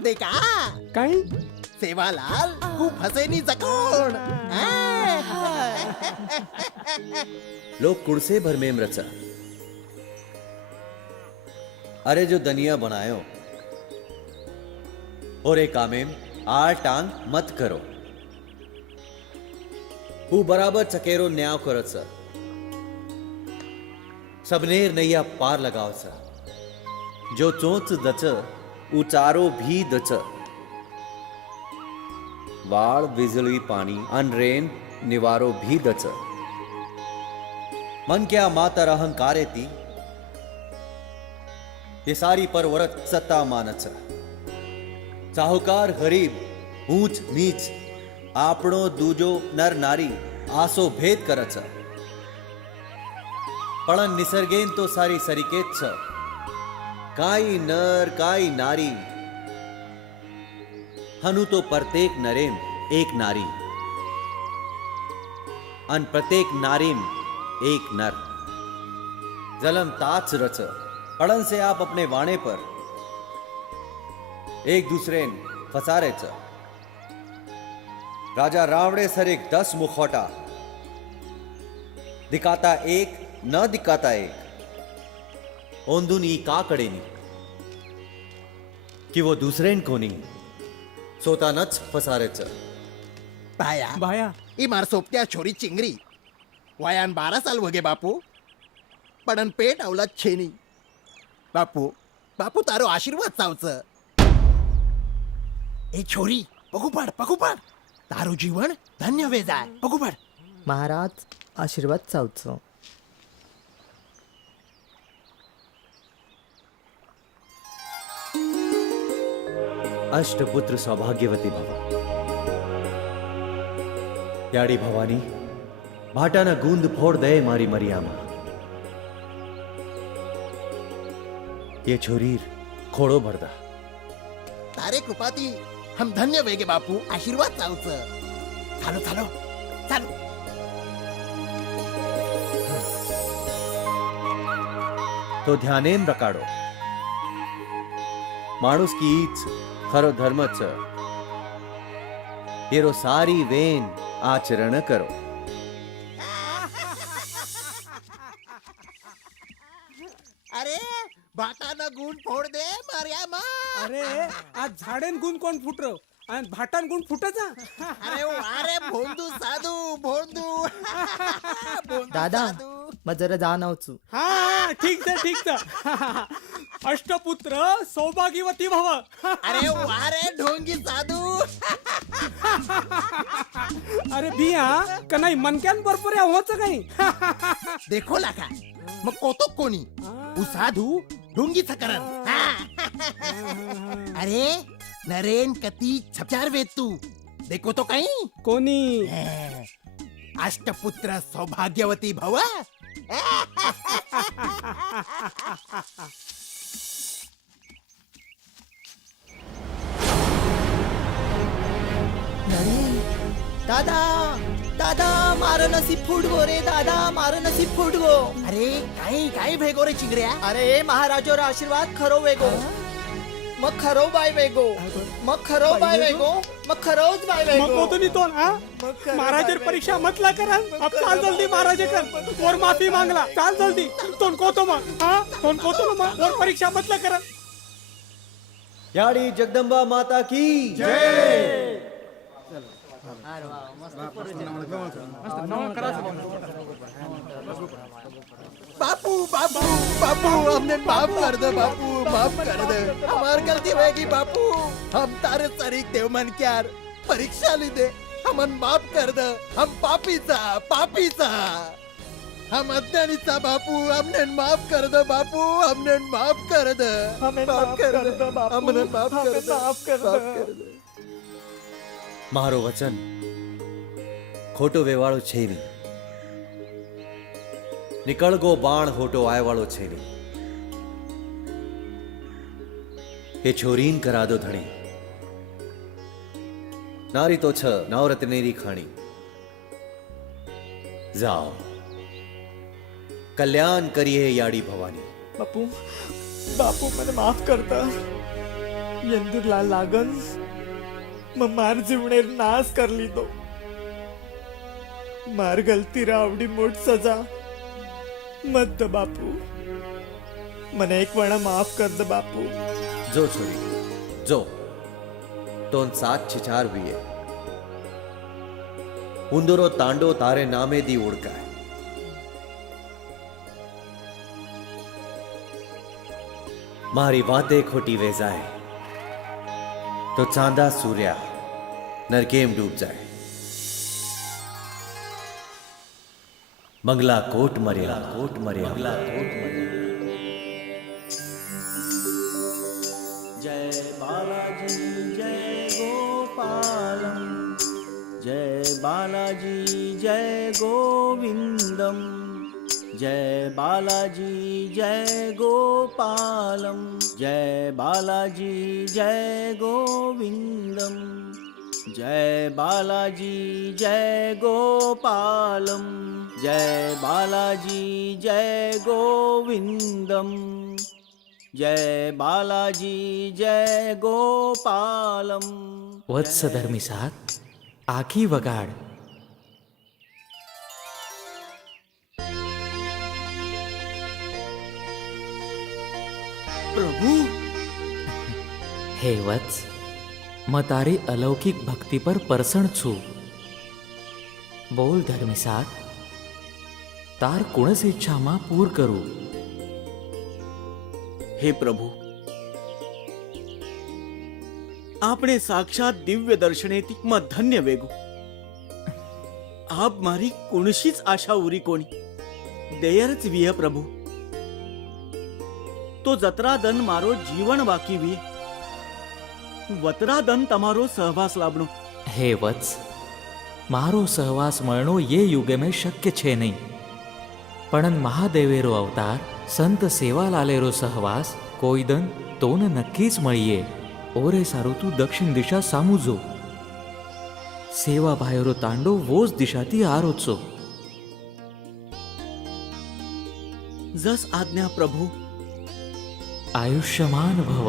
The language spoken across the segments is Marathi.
दे का काय सेवालाल खूप हसेनी जकोण लोग कुड़से भर में रचा। अरे जो दनिया बनायो और एक कामेम आर टांग मत करो। हु बराबर चकेरो न्याव करत सर, सबनेर नैया पार लगाव सर। जो चोंच दच उचारो भी दच। वाळ बिजली पानी अनरेन निवारो भी दच। मन क्या मातर अहंकार येती ये सारी परवरत सत्ता मानच। साहुकार गरीब ऊंच नीच आपणो दूजो नर नारी आसो भेद करच। पण निसर्गेन तो सारी सरिकेत छ। काई नर काई नारी हनु तो प्रत्येक नरेम एक नारी अन प्रत्येक नारीम एक नर। जलम ताच रच पड़न से आप अपने वाणे पर एक दूसरे फसारे च। राजा रावणे सर एक 10 मुखौटा दिखाता एक न दिखाता एक। ओंदुनी काकड़ेनी कि वो दूसरे कोनी सोता नच फसारे च। बाया बाया ई मार सोपत्या छोरी चिंगरी वयान 12 साल वगे बापू पण पेट अवलाद छेनी। बापू बापू तारो आशीर्वाद चावच। ए छोरी पकू पड तारू जीवन धन्य वे जाय पकू पड। महाराज आशीर्वाद चावचो। अष्टपुत्र सौभाग्यवती भव। याड़ी भवानी भाटाना गूंद फोड़ दे मारी मरियामा। ये छोरीर खोड़ो भरदा। तारे कृपाती हम धन्य वेगे बापू आशीर्वाद चावच। चालो चालो चालो। तो ध्यानेम रकाडो माणूस की ईच खरो धर्म च। येरो सारी वेन आचरण करो। अरे भाटाना गुण फोड दे मारियामा। अरे आज झाडेन गुण कोण फुटरो आणि भाटान गुण फुटचा। अरे वारे भोंदू साधू भोंदू भोंदू दादा साधू. मग जरा जाण आवचू। हा ठीक छ अष्टपुत्र सौभाग्यवती भव। अरे वारे ढोंगी साधू. अरे बिया कनाई मनक्यान बरोबर होच काही। देखो लाका मग कोतो कोणी उ साधू ढोंगी सकरन. अरे नरेन कती छपचार वेद तू देखो तो काही कोणी अष्टपुत्र सौभाग्यवती भव. दादा दादा मार नसीब फुटगो रे दादा मार नसीब फुटगो। अरे काही काही भेगो रे चिंगड्या. अरे महाराजोर आशीर्वाद खरो वेगो मग खरो बाय वेगो मग खरो बाय वेगो मग खरोच बाय मग वेगो। कोतो नितोन हा महाराजर परीक्षा मतला करा। अब चाल जल्दी महाराजे कर और माफी मांगला। चाल जल्दी तोन कोतो मग हा तोन कोतो मग और परीक्षा मतला करा। याड़ी जगदम्बा माता की जय। बापू बापू बापू हमने माफ कर दो बापू माफ कर दो. हमार गलती होगी बापू. हम तारे तरीक देव मन क्यार परीक्षा ली दे हमन माफ कर दो. हम पापीचा हम अज्ञानीचा बापू. हमने माफ कर दो बापू. हमने माफ कर दो. माफ कर दो बापू. हमने माफ कर दो. माफ कर दो. मारो वचन खोटो वेवाळो छे नहीं। निकल गो बाण होटो आय वाळो छे नहीं। ये छोरीन करा दो धणी नारी तो छ नवरत्नेरी खाणी। जाओ कल्याण करिए याड़ी भवानी. बापू बापू मला माफ करता. ಎಂದುರ್ಲಾ लागन मार जीवनेर नाश कर लीधो मार गलती आवडी मोठ सजा मत द बापू મને એક વાર માફ કર દે બાપू जो छोरी जो तोन सात छिछार विये उंदरो तांडो तारे नामे दी ओळखाय मारी वाते खोटी वेजाए तो चांदा सूर्या नरकेम डूब जाए मंगला कोट मर्या मंगला कोट मर्या जय बालाजी जय गोपालम जय बालाजी जय गोविंदम जय बालाजी जय गोपालम जय बालाजी जय गोविंदम जय बालाजी जय गोपालम जय बालाजी जय गोविंदम जय बालाजी जय गोपालम वत्स धर्मिसात आखी वगाड प्रभु हे वत्स मैं तारी अलौकिक भक्ति पर परसण छू बोल धर्मिसात तार कुणस इच्छा मा पूर करू हे प्रभु आपणे साक्षात दिव्य दर्शनेती मग धन्य वेगो आप मारी कोणशीच आशा उरी कोणी देयरच विय प्रभु तो जत्रा दन मारो जीवन बाकी विये वतरा दन तमारो सहवास लाभणो हे वत्स मारो सहवास मळणो ये युगे में शक्य छे नहीं पण महादेवेरो अवतार संत सेवालालेरो सहवास कोई दन तोन नक्कीच मळीये ओरे सारू तू दक्षिण दिशा सामूजो सेवा भायरो तांडो वोच दिशाती आरोचो जस आज्ञा प्रभु आयुष्यमान भव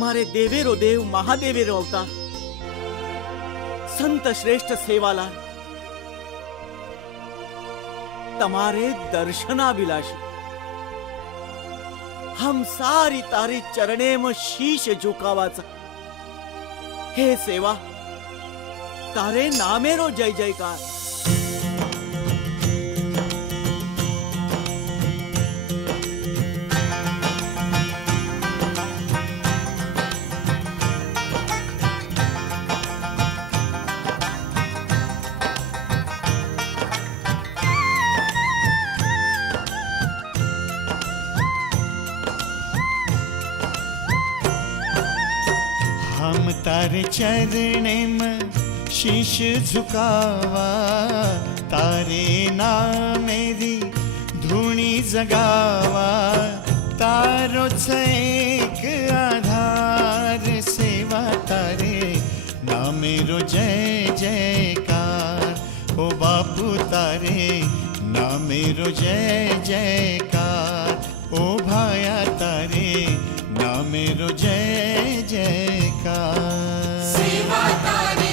मारे देवेरो देव महादेवेरो अवतार संत श्रेष्ठ सेवालाल तमारे दर्शनाभिलाषी हम सारी तारी चरणे में शीश झुकावाचा हे सेवा तारे नामेरो जय जयकार हम तारे चरणे में शीश झुकावा तारे नामेरी धूणी जगावा तारो एक आधार सेवा तारे नामेरो जय जयकार ओ बापू तारे नामेरो जय जयकार ओ भाया तारे नामेरो जय जयकार सेवा तारे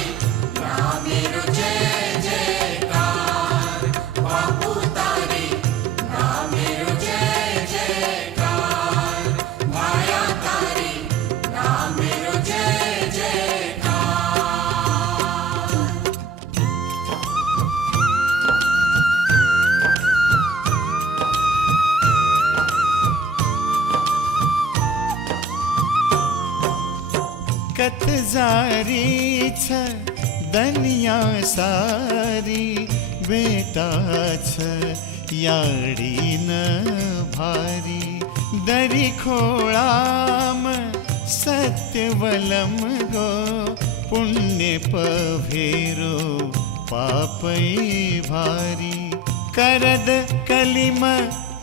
नामेरो जय जयकार बापू तारे नामेरो जय जयकार माया तारे नामेरो जय जयकार कथ जारी छ दनिया सारी बेटा छ याडी न भारी दरी खोळाम सत्यवलम गो पुण्य पभेरो पापई भारी करद कलिम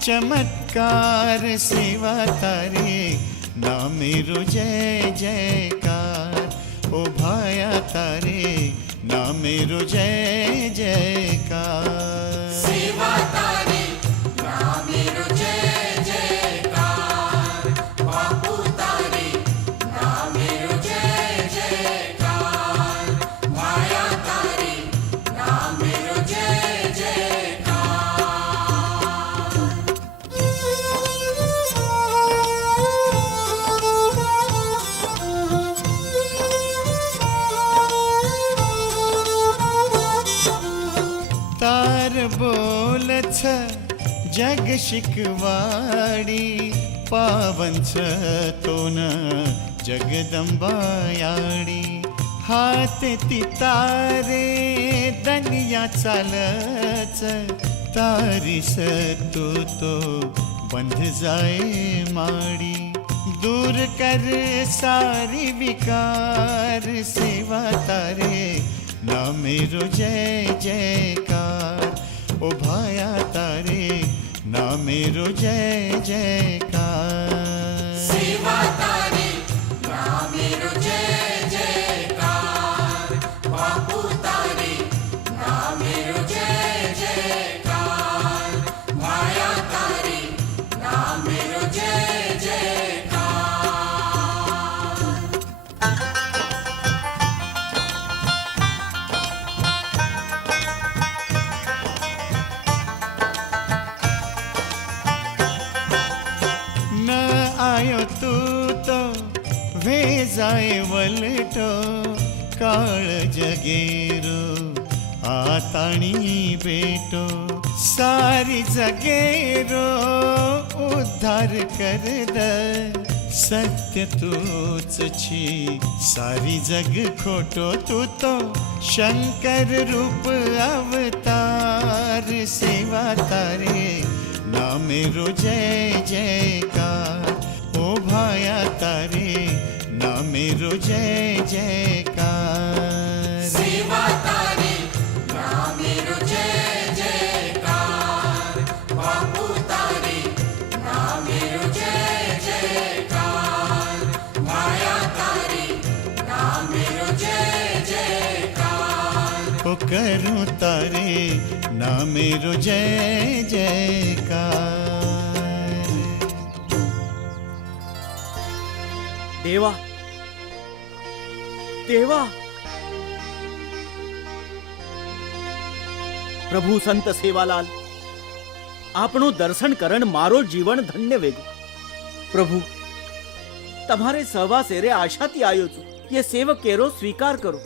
चमत्कार सेवा तारे नामेरो जय जयकार ओ भाया तारे ना मेरो जय जयकार सेवा तारी ना मेरो जय जयकार बापू तारी ना मेरो जय जयकार माया तारी ना मेरो जय जयकार तार बोल छ जग शिकवाडी पावन छ तो न जगदंबायाडी हात ती तारे दनिया चालच तारीस तू तो बंध जाए माडी दूर कर सारी विकार सेवा तारे ना मेरो जय जयकार ओ भाया तारे ना मेरो जय जयकार सेवा तारी ना मेरो जय जयकार बापू तारी ना मेरो जय जयकार माया तारी ना मेरो जय जयकार न आयो तू तो वे जाए वलटो काळ जगेरो आताणी बेटो सारी जगेरो उद्धार कर द सत्य तूच छी सारी जग खोटो तू तो शंकर रूप अवतार सेवा तारे ना मेरो जय जयकार ओ भाया तारे ना मेरो जय जयकार सेवा तारी ना मेरो जय जयकार बापू तारी ना मेरो जय जयकार माया तारी ना मेरो जय जयकार ओ करूं तारे ना मेरो जय जयकार देवा देवा પ્રભુ સંત સેવાલાલ આપણું દર્શન કરણ મારો જીવન ધન્ય વેગું પ્રભુ તમારે સહવાસ એરે આશાથી આવ્યો છું એ સેવક કેરો સ્વીકાર કરો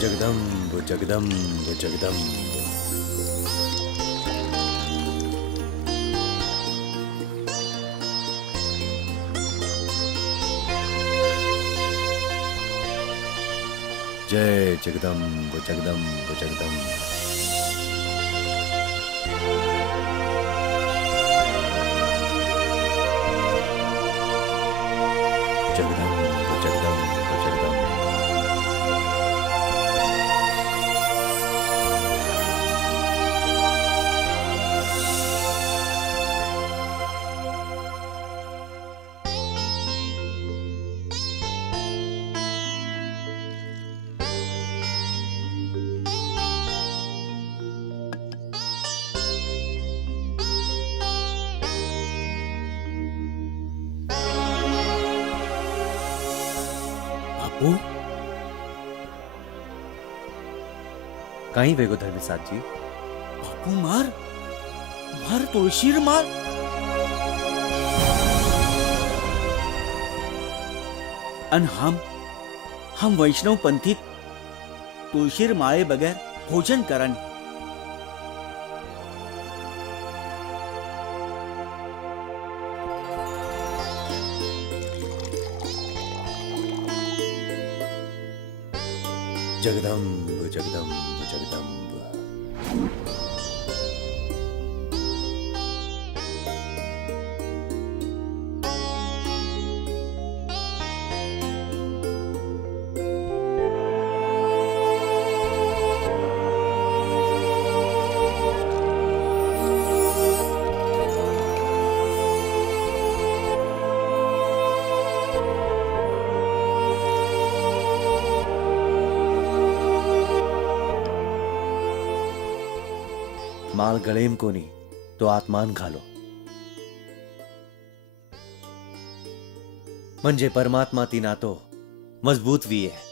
जगदम्ब जगदम्ब जगदम्ब जय जगदम्ब जगदम्ब जगदम्ब जगदम्ब जगदम्ब जगदम्ब બાપુ काही वेगो धर्मसादजी બાપુ માર માર તુલસીર માર અન હમ વૈષ્ણવ પંથિત तुळशीर माळे बगैर भोजन करन. जगदंब जगदंब जगदंब. माल गळेम कोणी तो आत्मान घालो, म्हणजे परमात्मा ती नातो मजबूत वी आहे.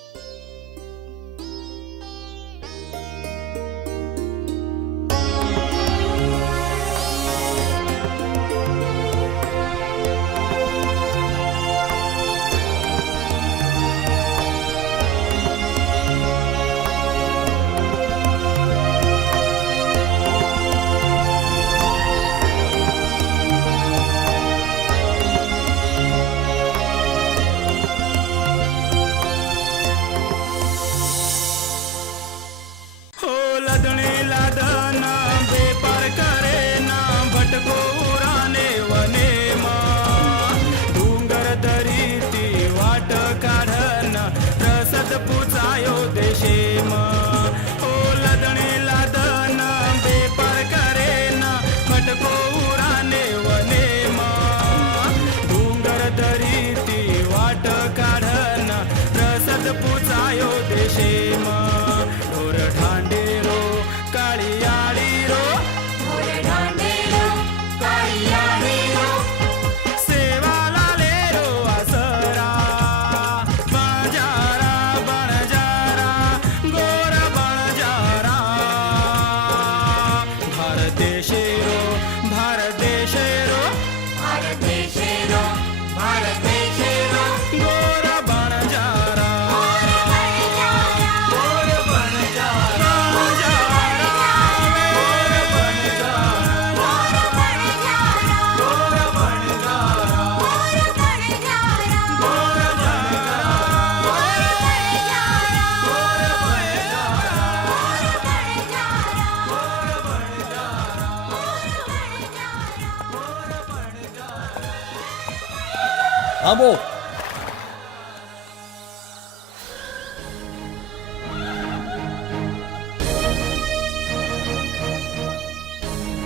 थांबो.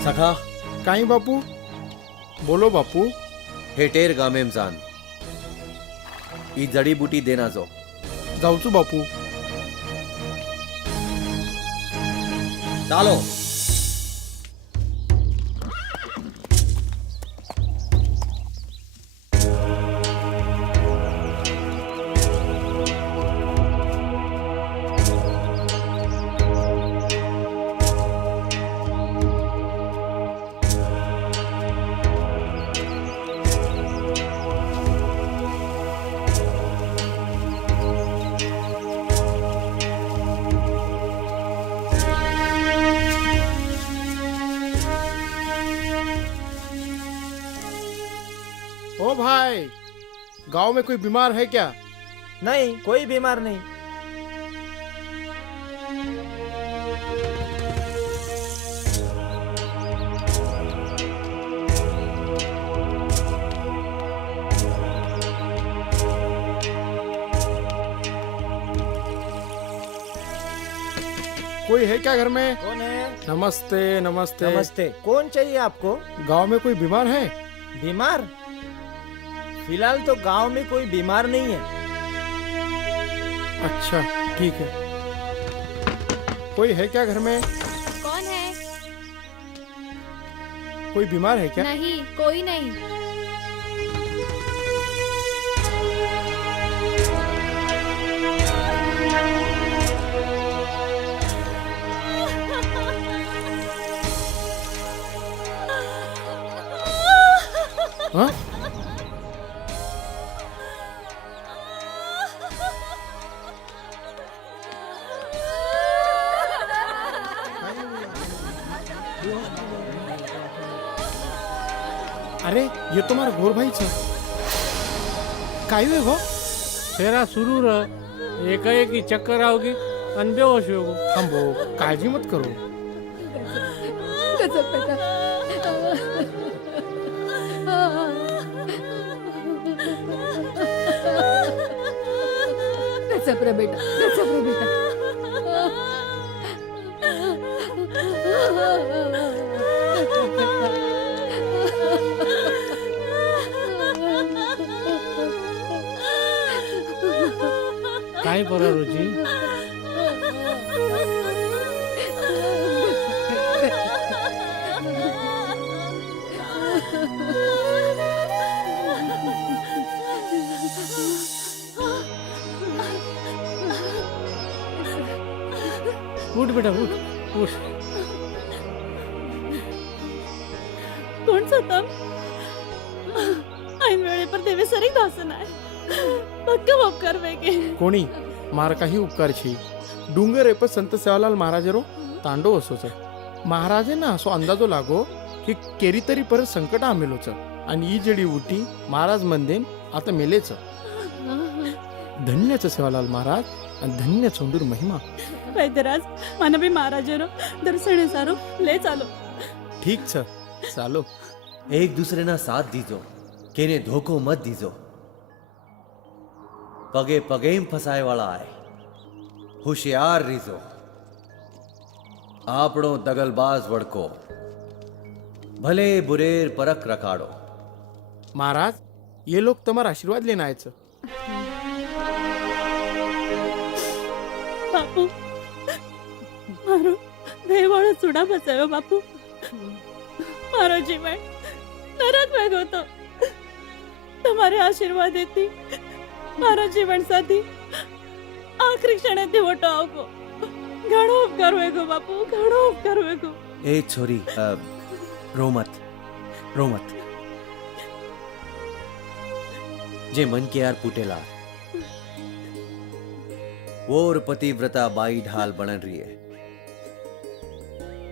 सखा काही बापू बोलो बापू. हेटेर गामेम जान ई जडीबुटी देना जो जाऊचू बापू. चालो. ओ भाई, गांव में कोई बीमार है क्या? नहीं, कोई बीमार नहीं. कोई है क्या घर में? कौन है? नमस्ते नमस्ते. नमस्ते. कौन चाहिए आपको? गांव में कोई बीमार है? बीमार? फिलहाल तो गांव में कोई बीमार नहीं है. अच्छा ठीक है. कोई है क्या घर में? कौन है? कोई बीमार है क्या? नहीं, कोई नहीं. हाँ? अरे ये तो मारा गोर भाई छ काय हुए हो तेरा शुरू रह एकाएकी चक्कर आओगी आणि बेहोश होगो थांबो काळजी मत करो गजब बेटा गजब रे बेटा काय बरं रोजी उठ बेटा उठ उठ कोण सतम ऐन वेळे पर देवे सरी दासन आहे पक्का उपकार वेगे कोणी मार काही उपकार छी डुंगर एप संत सेवालाल महाराजरो तांडो असोच महाराजे ना असो अंदाजो लागो की केरी तरी परत संकट आमेलोच आणि ही जडी उठी महाराज मंदेन आता मेलेच धन्यच सेवालाल महाराज आणि धन्य चोंदूर महिमा वैद्यराज मन भी महाराजरो दर्शने सारो ले चालो ठीक छ चालो एक दूसरे ना साथ दीजो केने धोखो मत दीजो पगे पगे फसाए वाला आए होशियार रीजो आपड़ो दगलबाज वड़को भले बुरेर परख रखाड़ो महाराज ये लोग तुम्हारा आशीर्वाद लेना आयच बापू मारो देवाळो चुडा बचायो बापू मारो जीवन नरक वेगो तो तुम्हारे आशीर्वाद देती मारो जीवन साथी आखरी क्षण दिवटो आवको घणो उपकार वेगो बापू घणो उपकार वेगो ए छोरी रोमत रोमत जे मन के यार पुटेला और पतिव्रता बाई ढाल बनन रही है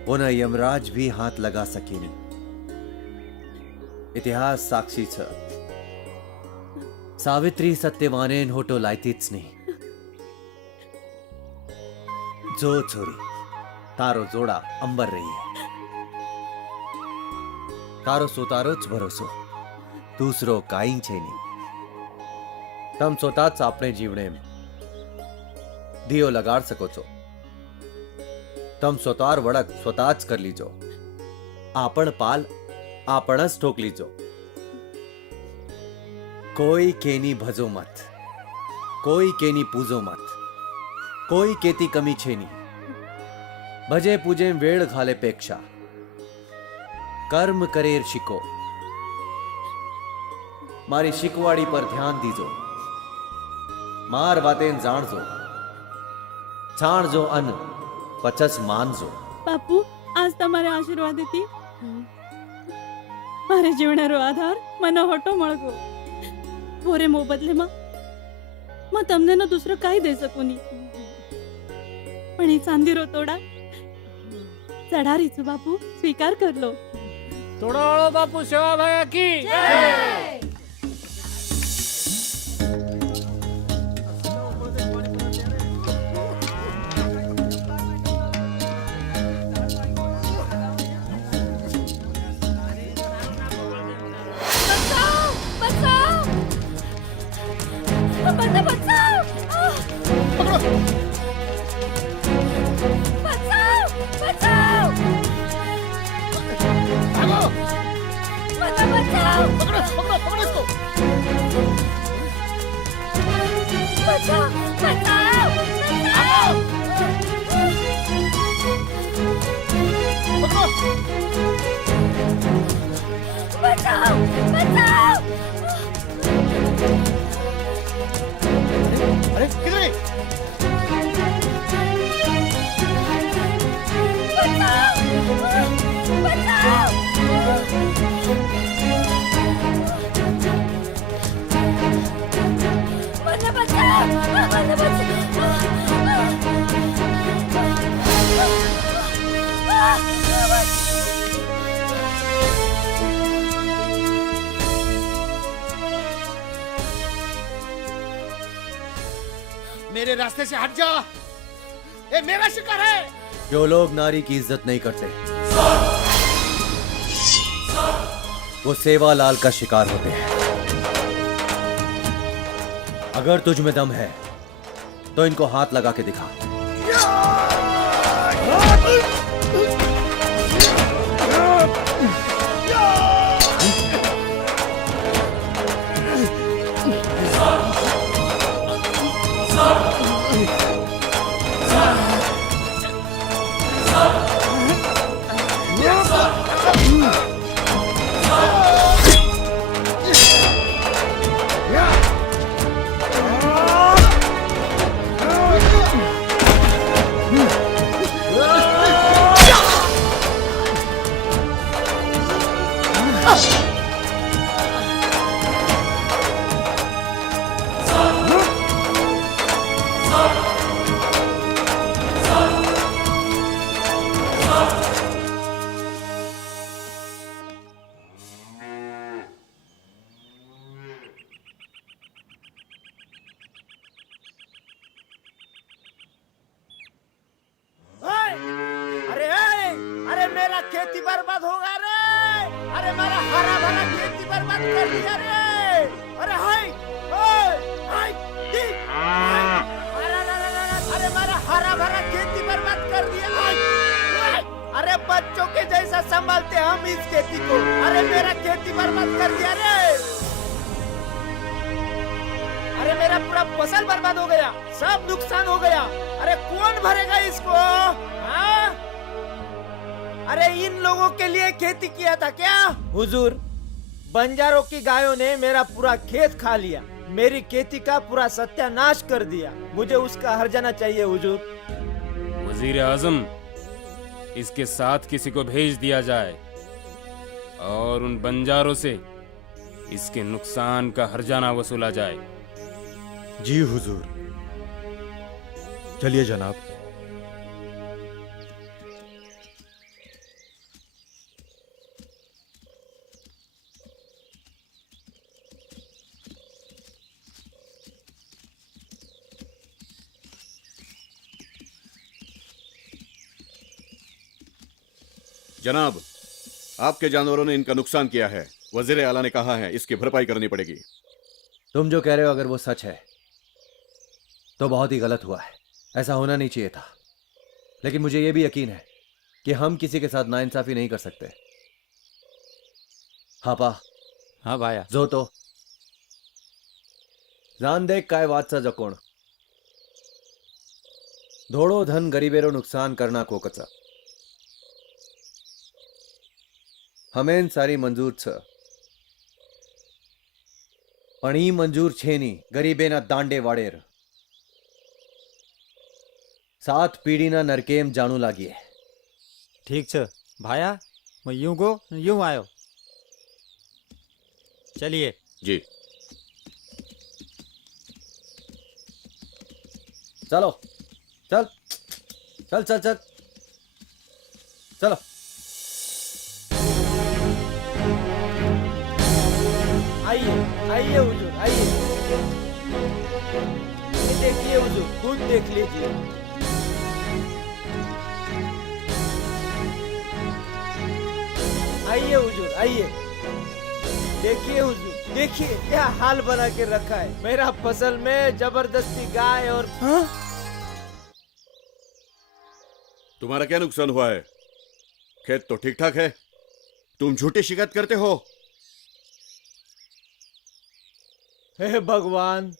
वो न यमराज भी हाथ लगा सके नहीं इतिहास साक्षी छ सावित्री सत्यवानेन होटो लायतीच नहीं जो छोरी तारो जोड़ा अंबर रही है तारो सोतारोच भरोसो दूसरो काई छे नहीं तम स्वतःच आपणे जीवने दियो लगाड़ सको छो तम स्वतार वड़क स्वताच कर लीजो आपण पाल आपणच ठोक लीजो कोई केनी भजो मत कोई केनी पूजो मत कोई केती कमी छेनी भजे पूजे वेळ घाले पेक्षा कर्म करेर शिको मारी शिकवाड़ी पर ध्यान दीजो मार वातेन जाणजो जाणजो अन पचस मानजो बापू आज તમારે આશીર્વાદ હતી મારે જીવનારો આધાર મને હોટો મળગો બોરે મો બદલેમાં मैं તમને નો દૂસરો કાઈ દે શકું ની પણ એ ચાંદીરો તોડા ચઢારીશું બાપુ સ્વીકાર કર લો तोडावाळो बापू सेवा भाया की अरे किधर है? मेरे रास्ते से हट जा। ये मेरा शिकार है। जो लोग नारी की इज्जत नहीं करते वो सेवालाल का शिकार होते हैं। अगर तुझ में दम है तो इनको हाथ लगा के दिखा। अरे मेरा खेती बर्बाद होगा रे। अरे मेरा हरा भरा खेती बर्बाद कर दिया रे। अरे हाय हाय हाय दी, हाय। अरे मेरा हरा भरा खेती बर्बाद कर दिया। हाय। अरे बच्चों के जैसा संभालते हम इस खेती को। अरे मेरा खेती बर्बाद कर दिया रे। अरे मेरा पूरा फसल बर्बाद हो गया, सब नुकसान हो गया। अरे कौन भरेगा इसको? हाँ? अरे इन लोगों के लिए खेती किया था क्या? हुजूर, बंजारों की गायों ने मेरा पूरा खेत खा लिया, मेरी खेती का पूरा सत्यानाश कर दिया। मुझे उसका हर्जाना चाहिए हुजूर। वजीर आजम, इसके साथ किसी को भेज दिया जाए और उन बंजारों से इसके नुकसान का हर्जाना वसूला जाए। जी हुजूर। चलिए जनाब। जनाब, आपके जानवरों ने इनका नुकसान किया है। वजीर आला ने कहा है इसकी भरपाई करनी पड़ेगी। तुम जो कह रहे हो अगर वो सच है तो बहुत ही गलत हुआ है, ऐसा होना नहीं चाहिए था। लेकिन मुझे ये भी यकीन है कि हम किसी के साथ नाइंसाफी नहीं कर सकते। हापा। हाँ भाया। जो तो जान देख काय वाचा जकोण धोड़ो धन गरीबेरो नुकसान करना कोकचा हमें सारी मंजूर छ पण ई मंजूर छेनी गरीबेना दांडे वाड़ेर सात पीढ़ीना नरकेम जानू लागिए। ठीक छ भाया, मैं यूं गो यूं आयो। चलिए जी। चलो चल चल चल चल चलो। आइए आइए हुजूर, आइए। ये देखिए हुजूर, खुद देख लीजिए। आइए हुजूर, आइए। देखिए हुजूर, देखिए क्या हाल बना के रखा है। मेरा फसल में जबरदस्ती गाय और तुम्हारा क्या नुकसान हुआ है? खेत तो ठीक ठाक है, तुम झूठी शिकायत करते हो। हे भगवान,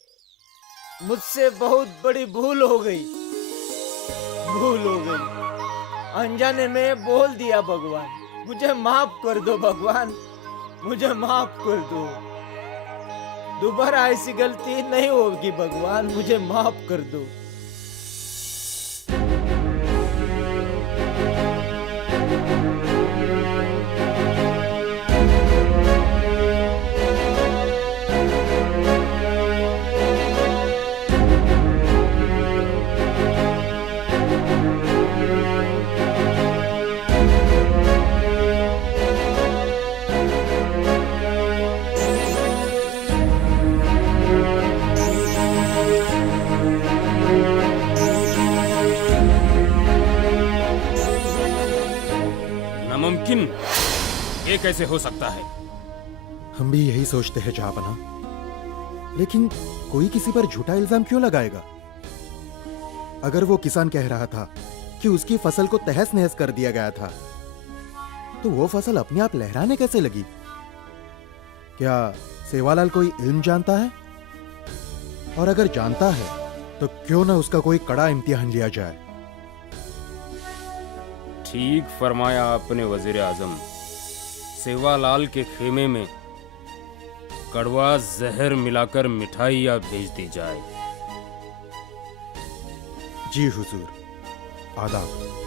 मुझसे बहुत बड़ी भूल हो गई, भूल हो गई। अनजाने में बोल दिया भगवान, मुझे माफ कर दो भगवान, मुझे माफ कर दो। दोबारा ऐसी गलती नहीं होगी भगवान, मुझे माफ कर दो। नामुमकिन। ये कैसे हो सकता है? हम भी यही सोचते हैं जहापना, लेकिन कोई किसी पर झूठा इल्जाम क्यों लगाएगा? अगर वो किसान कह रहा था कि उसकी फसल को तहस नहस कर दिया गया था, तो वो फसल अपने आप लहराने कैसे लगी? क्या सेवालाल कोई इल्म जानता है? और अगर जानता है तो क्यों ना उसका कोई कड़ा इम्तिहान लिया जाए? ठीक फरमाया आपने वजीर आजम। सेवालाल के खेमे में कड़वा जहर मिलाकर मिठाइयाँ भेज दी जाए। जी हुजूर, आदाब।